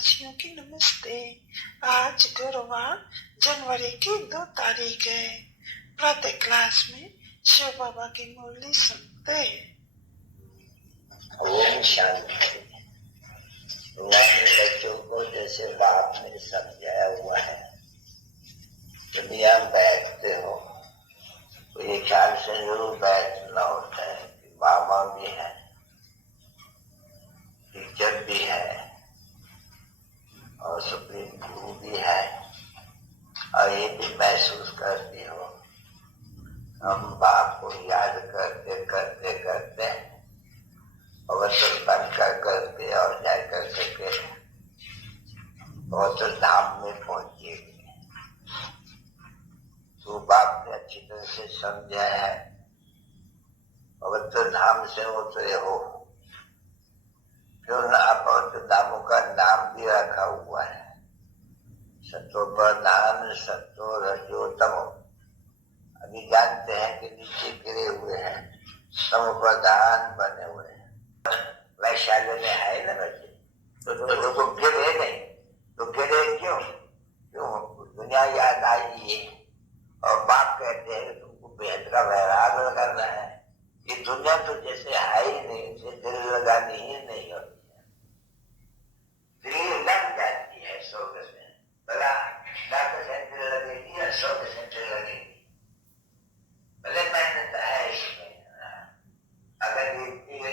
देशवासियों की नमस्ते। आज गुरुवार जनवरी की 2 तारीख है। प्रातः क्लास में शिव बाबा की मुरली सुनते हैं। ओम शांति। बच्चों को जैसे बाप ने समझाया हुआ है, दुनिया में बैठते हो तो ये ख्याल से जरूर बैठना होता है कि बाबा भी है, टीचर भी है और सुप्रीम गुरु भी है। और ये भी महसूस करती हो हम बाप को याद करते करते करते पवित्र बनकर करते और जाकर करके पवित्र धाम में पहुंचेगी। तो बाप ने अच्छी तरह से समझा है, पवित्र धाम से उतरे हो, क्यों ना पवित्र धामों का नाम भी रखा हुआ है, सतो प्रधान सतो रजोतमो। अभी जानते हैं कि नीचे गिरे हुए हैं, तम प्रधान बने हुए हैं। वैशाल्य में है ना बच्चे, तो गिरे नहीं तो गिरे क्यों? दुनिया याद आई है और बाप कहते हैं कि तुमको बेहद का वैराग लगाना है। ये दुनिया तो जैसे है ही नहीं, इसे दिल लगानी ही नहीं होती है। दिल लग जाती है 100%, भला 10% दिल लगेगी या 100% दिल लगेगी? भले मेहनत है इसमें, अगर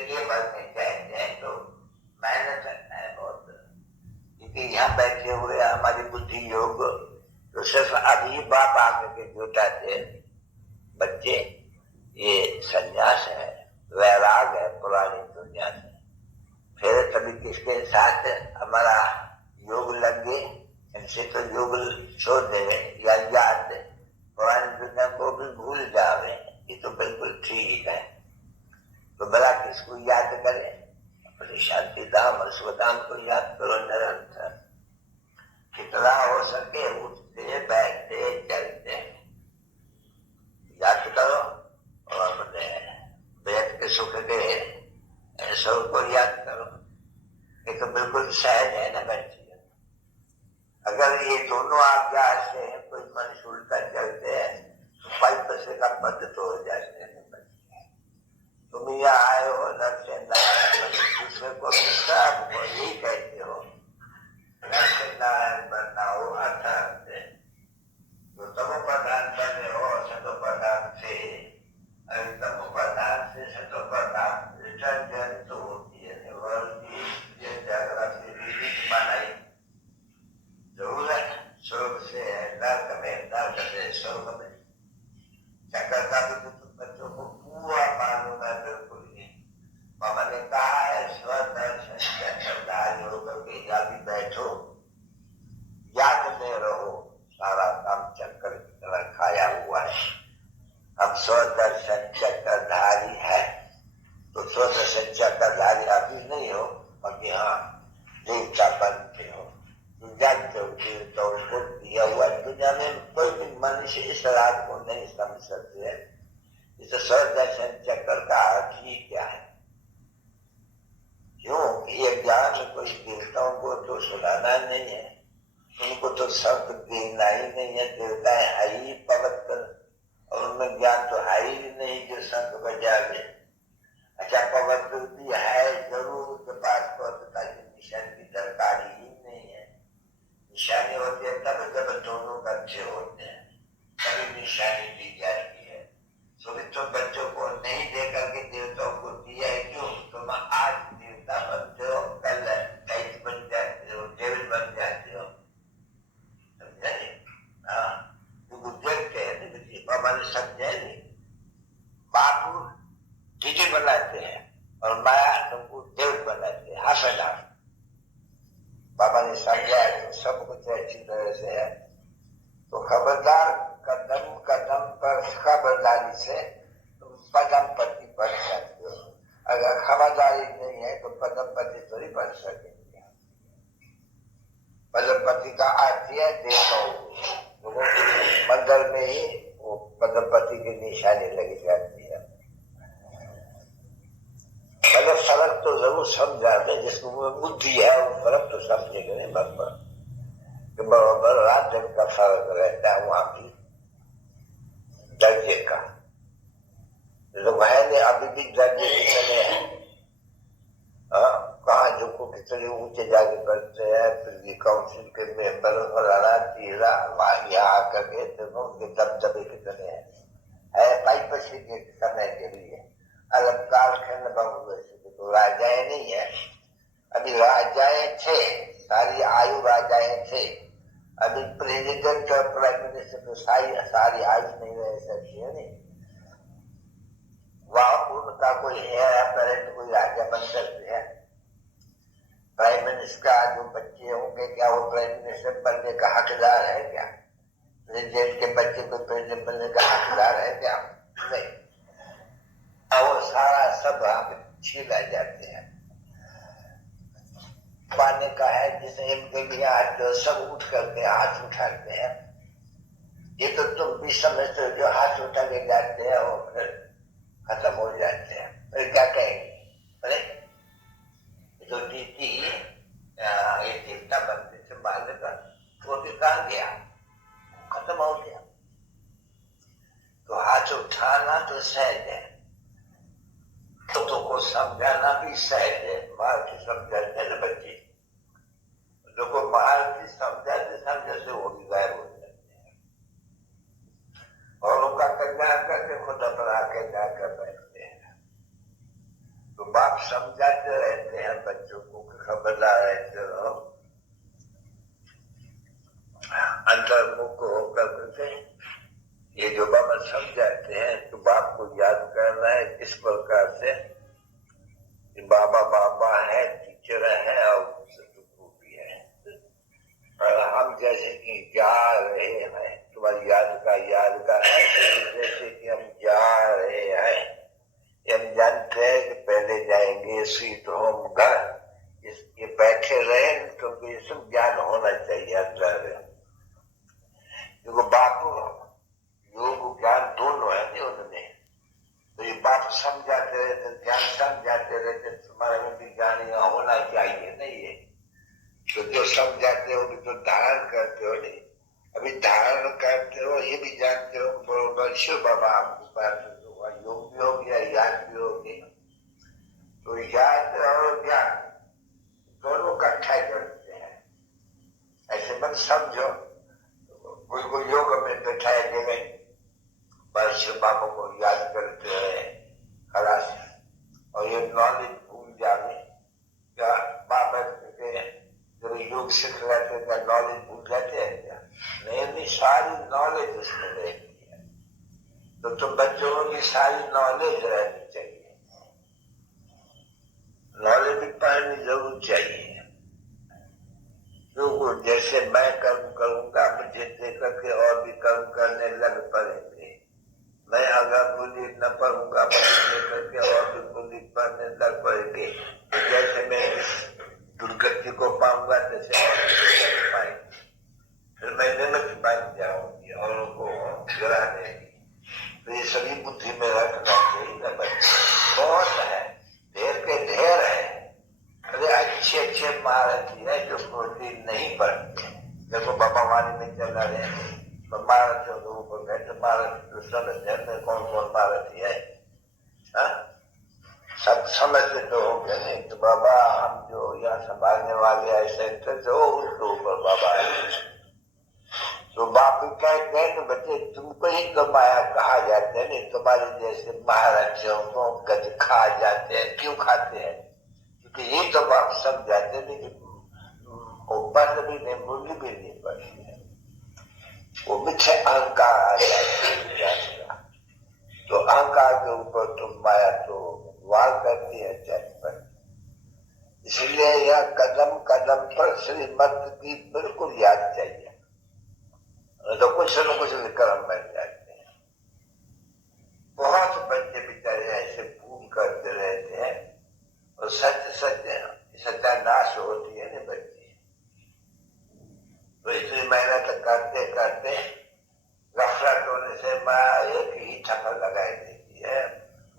ये बढ़ने कहते हैं तो मेहनत है बहुत। क्योंकि यहाँ बैठे हुए हमारी बुद्धि योग तो सिर्फ अभी बाप आकर के जुटाते बच्चे, ये संन्यास है, वैराग है पुरानी दुनिया से। फिर कभी किसके साथ हमारा योग लग गए, इनसे तो योग छोड़ देवे या याद पुरानी दुनिया को भी भूल जावे, ये तो बिल्कुल ठीक है। तो भला किसको याद करें? अपने शांति धाम और स्वधाम को याद करो निरंतर। कितना हो सके उठते बैठते चलते याद करो और अपने बैठ के सुख के ऐसा को याद करो। ये तो बिल्कुल सहज है ना बच्चे। अगर ये दोनों आज्ञा से कोई मनुष्य उल्टा चलते हैं तो 5% का पद तो हो जाते हैं बच्चे। तुम यहाँ आए हो नरसे नारायण, दूसरे को सब यही कहते हो नरसे नारायण बनना हो अर्थात तो तमो प्रधान बने हो सतो प्रधान से, अरे तमो प्रधान से सतो प्रधान रिटर्न जर्नी तो होती है। ये जागृति भी बनाई जरूर है, स्वर्ग से नर्क में, नर्क से स्वर्ग में। चक्कर का भी तो बच्चों को पूरा मालूम है बिल्कुल ही। मामा ने कहा है स्वदर्शन चक्रधारी होकर के या भी बैठो, याद में रहो, सारा काम चक्कर की तरह खाया हुआ है। हम स्वदर्शन चक्रधारी है तो स्वदर्शन चक्रधारी अभी नहीं हो, बाकी हाँ देवता बनते हो। जानते हो देवताओं को दिया हुआ दुनिया में कोई भी मनुष्य इस रात को नहीं समझ सकते हैं। इस स्वदर्शन चक्र का अर्थ ही क्या है? क्यों? ये ज्ञान कोई देवताओं को तो सुनाना नहीं है, उनको तो शब्द देना ही नहीं है। देवता है ही पवित्र और उनमें ज्ञान तो है ही नहीं जो शंख बजा ले। अच्छा पवित्र भी है जरूर, उनके पास पवित्रता की निशान की जानकारी ही नहीं है। निशानी होती है तब जब दोनों बच्चे होते हैं, तभी निशानी दी जाती है। तो बच्चों को नहीं दे करके देवताओं को दिया है। क्यों? तुम आज देवता बनते हो, कल दैत्य बन जाते हो, डेविड बन जाते हो। समझे? हाँ, तुमको देखते हैं बाबा ने समझे नहीं। बापू डीजे बनाते हैं और माया तुमको देव बनाते हैं। हाफेदार बाबा ने समझा है सब कुछ अच्छी तरह से है। तो खबरदार, कदम कदम पर खबरदारी से तुम पदमपति बन सकते हो। अगर खबरदारी नहीं है तो पदमपति थोड़ी बन सकेंगे। पदमपति का अर्थ है देवताओं को, मंदिर में ही वो पदमपति की निशानी लगी जाती है। मतलब फर्क तो जरूर समझा दे, जिसको बुद्धि है वो फर्क तो समझेगा नहीं बराबर, बराबर रात दिन का फर्क रहता है वहां भी दर्जे का। लोग है नहीं, अभी भी दर्जे कितने हैं, कहा जो को कितने ऊंचे जाके करते हैं, फिर काउंसिल के मेंबर फलाना तीरा यहाँ आकर के देखो उनके दबदबे कितने हैं। है पाई पसी के समय के लिए अलग कालखंड बाबू तो राजाएं नहीं है, अभी राजाएं थे, सारी आयु राजाएं थे, अभी प्रेसिडेंट और प्राइम मिनिस्टर तो सारी आयु नहीं रह सकती है नहीं, वहां उनका कोई है पेरेंट कोई राजा बन सकते हैं। प्राइम मिनिस्टर का जो बच्चे होंगे क्या वो प्राइम मिनिस्टर बनने का हकदार है क्या? प्रेसिडेंट के बच्चे को प्रेसिडेंट बनने का हकदार है क्या? नहीं, और सारा सब छीला जाते हैं। पाने का है जिसे इनके लिए आज सब उठ करके हाथ उठाते हैं, ये तो तुम भी समझते हो, जो हाथ उठा के जाते हैं वो फिर खत्म हो जाते हैं, फिर क्या कहेंगे? अरे जो नीति ये देवता बनते थे मानने का वो भी कहाँ गया, खत्म हो गया। तो हाथ उठाना तो सहज है, तो को समझाना भी सहज है। मार की समझाते हैं बच्चे, लोग को मार की समझाते समझाते वो भी गायब हो जाते हैं और उनका कल्याण करके खुद अपना कल्याण कर बैठते हैं। तो बाप समझाते रहते हैं बच्चों को कि खबरदार रहते रहो, अंतर्मुख होकर के ये जो बाबा समझाते हैं तो बाप को याद करना है किस प्रकार से कि बाबा बाबा है, टीचर है और सतगुरु भी है। और हम जैसे कि जा रहे हैं, तुम्हारी याद का है जैसे कि हम जा रहे हैं, हम जानते हैं कि पहले जाएंगे स्वीट होम घर, ये बैठे रहे तो ये सब ज्ञान होना चाहिए अंदर। देखो बापू योग ज्ञान दोनों है नहीं उन्होंने, तो ये बाप समझाते रहते, ज्ञान समझाते रहते, तुम्हारे में भी ज्ञान यहाँ होना चाहिए नहीं है। तो जो समझाते हो तो धारण करते हो नहीं, अभी धारण करते हो ये भी जानते हो बरोबर शिव बाबा आपको बात योग भी हो गया, याद भी हो गया। तो याद और ज्ञान दोनों इकट्ठा करते हैं, ऐसे मत समझो कोई को योग में बैठाए गए पर शिव बाबा को याद करते हैं खलास, और ये नॉलेज भूल जाए क्या? बाबा के जब योग सीख लेते क्या नॉलेज भूल जाते हैं क्या? नहीं, सारी नॉलेज उसमें रहती है। तो तुम बच्चों की सारी नॉलेज रहनी चाहिए, नॉलेज भी पढ़नी जरूर चाहिए। तो जैसे मैं कर्म करूंगा मुझे देख करके और भी कर्म करने लग पड़ेंगे, मैं अगर बुद्धि न पढ़ूंगा मुझे करके और भी बुद्धि पढ़ने लग पड़ेंगे। तो जैसे मैं इस दुर्गति को पाऊंगा तैसे और भी पाएंगे, फिर मैं निमित्त बन जाऊंगी और उनको गिरा देंगी। तो ये सभी बुद्धि में रखना चाहिए न बच्चे, बहुत है, ढेर के ढेर है। अरे अच्छे अच्छे महारथी है जो बुद्धि नहीं पढ़ते। देखो बाबा वाणी में चला रहे तो महारथी ऊपर गए तो महारथी तो समझ में कौन कौन महारथी है, सब समझते तो हो गए नहीं। तो बाबा हम जो यहाँ संभालने वाले ऐसे तो उसके ऊपर बाबा है। तो बाप कहते हैं कि बच्चे तुमको ही तो माया कहा जाते हैं, नहीं तुम्हारे जैसे महाराजों को गज खा जाते हैं। क्यों खाते हैं? क्योंकि ये तो बाप समझाते नहीं कि ऊपर भी नहीं बोली भी नहीं पड़ती है, वो मिथ्या अहंकार आ जाता है। तो अहंकार के ऊपर तुम माया तो वार करती है पर, इसलिए यह कदम कदम पर श्रीमत की बिल्कुल याद चाहिए, तो कुछ न कुछ विक्रम बन जाते हैं। बहुत बच्चे बेचारे ऐसे भूल करते रहते हैं और सत्यानाश होती है ना बच्चे। तो इतनी मेहनत करते करते गफलत होने से माँ एक ही ठक्कर लगाई देती है,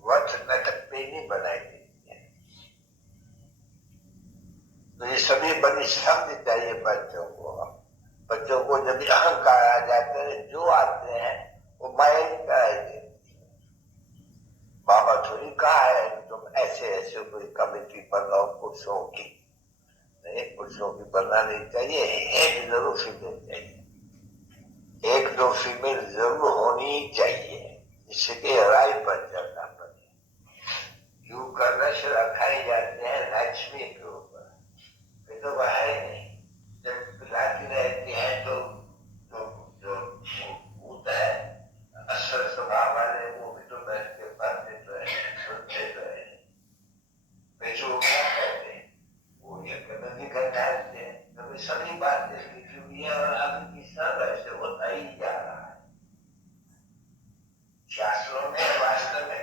वक्त नटक पे नहीं बनाई देती है। तो ये सभी बड़ी समझ चाहिए बच्चों को। बच्चों को जब अहंकार आ जाते हैं, जो आते हैं वो माया ही कराएंगे। बाबा थोड़ी कहा है कि तुम ऐसे ऐसे कोई कमेटी बनाओ पुरुषों की, नहीं, पुरुषों की बनानी चाहिए। एक जरूर फीमेल चाहिए, एक दो फीमेल जरूर होनी चाहिए, जिससे कि राय पर चलना पड़े। क्यों कलश रखाए जाते हैं लक्ष्मी के ऊपर, ये तो वह है नहीं। जब पिलाती रहती है तो जो भूत है असर स्वभाव वाले, वो भी तो बैठ के पढ़ते तो है, सुनते तो है। पैसों को क्या कहते हैं, वो ये कभी करना है, कभी सभी बात देखी क्योंकि ये और अभी की सब ऐसे होता ही जा रहा है। शास्त्रों में वास्तव में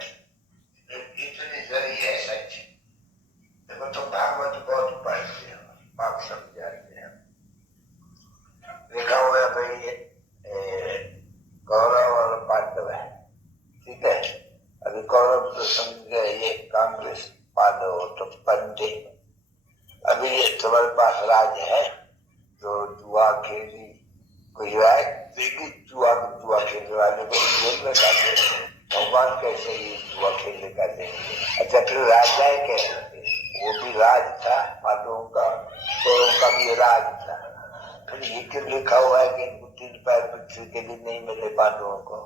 इतनी जरी है सच। देखो तो भागवत बहुत पढ़ते हैं, बाप समझाते हैं। देखा हुआ है भाई, कौरव और पांडव है, ठीक है। अभी कौरव तो समझ गए ये कांग्रेस, पांडव तो पंडित। अभी ये तुम्हारे पास राज है तो जुआ खेली, कोई राय देखी जुआ खेलने वाले को जेल में डाल, भगवान कैसे ये जुआ खेलने का देंगे। अच्छा फिर राजा कैसे, वो भी राज था पांडवों का, कौरवों का भी राज था। फिर ये क्यों लिखा हुआ है कि इनको 3 पैर पृथ्वी के भी नहीं मिले पांडवों को।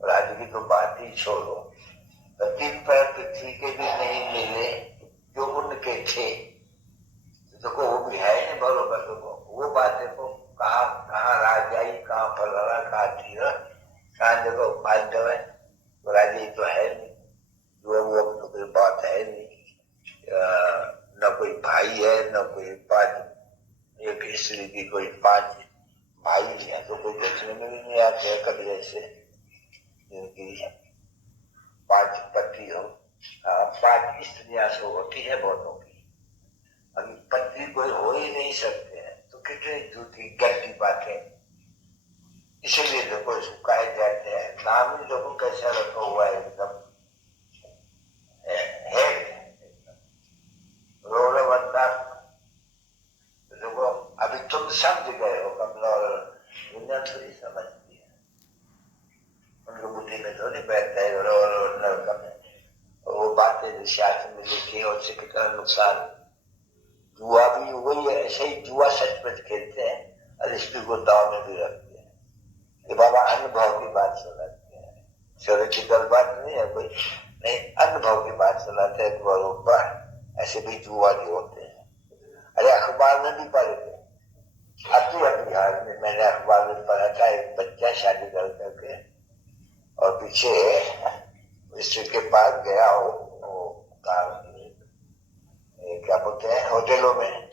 राज की तो बात ही छोड़ो, तो 3 पैर पृथ्वी के भी नहीं मिले जो उनके थे। देखो वो भी है नहीं बरोबर। देखो वो बात देखो, कहाँ राजाई, कहाँ फलाना, कहाँ तीरा, कहाँ देखो पांडव है, तो राजाई तो है नहीं, जो वो तो कोई बात है नहीं। न कोई भाई है, न कोई 5, एक स्त्री की कोई 5 भाई है, तो कोई देखने में भी नहीं आते कभी ऐसे जिनकी 5 पति हो। 5 स्त्रियां सो होती है बहुतों की, अभी पत्नी कोई हो ही नहीं सकते हैं, तो कितनी झूठी गलती बातें। इसलिए देखो इसको कहे जाते हैं, नाम ही देखो कैसा रखा हुआ है, एकदम है रोलवंता। देखो अभी तुम समझ गए हो, कमला और दुनिया थोड़ी समझती है, उनको बुद्धि में थोड़ी बैठता है रोल में वो बातें शास्त्र में लिखी है, उससे कितना नुकसान। जुआ भी वही है, ऐसे ही जुआ सचमुच खेलते हैं और स्त्री को दाव में भी रखते हैं। ये बाबा अनुभव की बात सुनाते हैं, थ्योरेटिकल बात नहीं है कोई, नहीं अनुभव की बात सुनाते हैं। बरोबर ऐसे भी जुआ नहीं होते हैं। अरे अखबार में भी पढ़े थे, अभी हाल में मैंने अखबार में पढ़ा था, एक बच्चा शादी कर करके और पीछे स्त्री के पास गया, क्या बोलते हैं होटलों में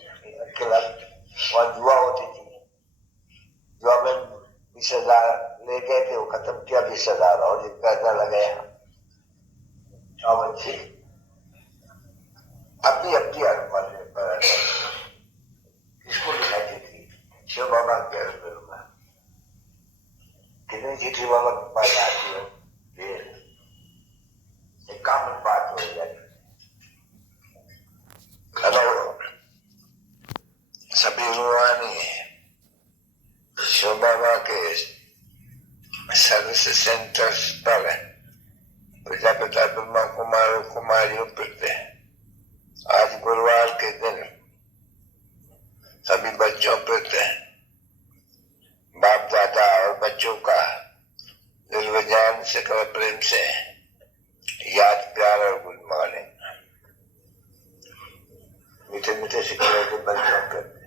क्लब, वहां जुआ होती थी। जुआ में 20,000 ले गए थे, वो खत्म किया 20,000 और एक पैसा लगाया। बच्ची अपनी अपनी अखबार में पढ़ा, इसको लिखाती थी शिव बाबा के रूप में, कितनी चिट्ठी बाबा के पास आती हो, एक कॉमन बात हो जाती। सभी रूहानी शिव बाबा के सर्विस सेंटर्स पर प्रजापिता ब्रह्मा कुमार कुमारियों पढ़ते हैं। आज गुरुवार के दिन सभी बच्चों पढ़ते हैं। बाप दादा और बच्चों का निर्विज्ञान से प्रेम से याद, प्यार और गुड मॉर्निंग। मीठे मीठे शिकवे के बच्चों करते हैं।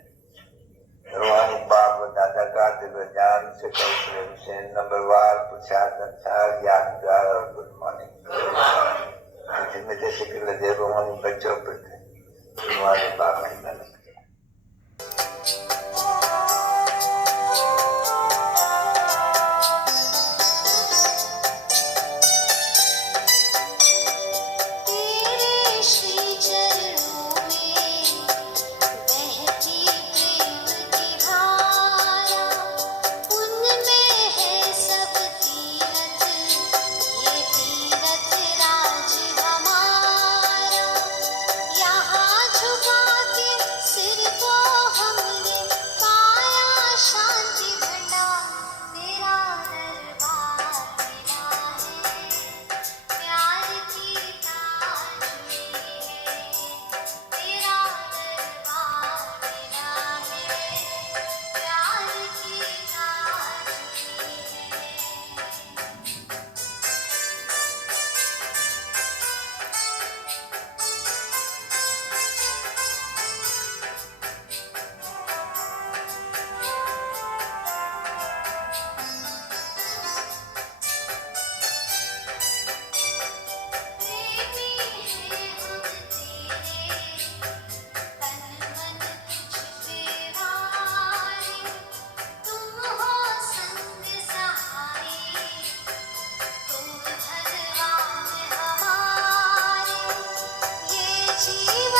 रूहानी बाप दादा का दिव्यज्ञान से प्रेम से नंबरवार प्रसाद संसार, याद, प्यार और गुड मॉर्निंग। मीठे मीठे शिकवे दे रूहानी बच्चों करते हैं। रूहानी बाप की नमस्कार। यहाँ झुका के शिव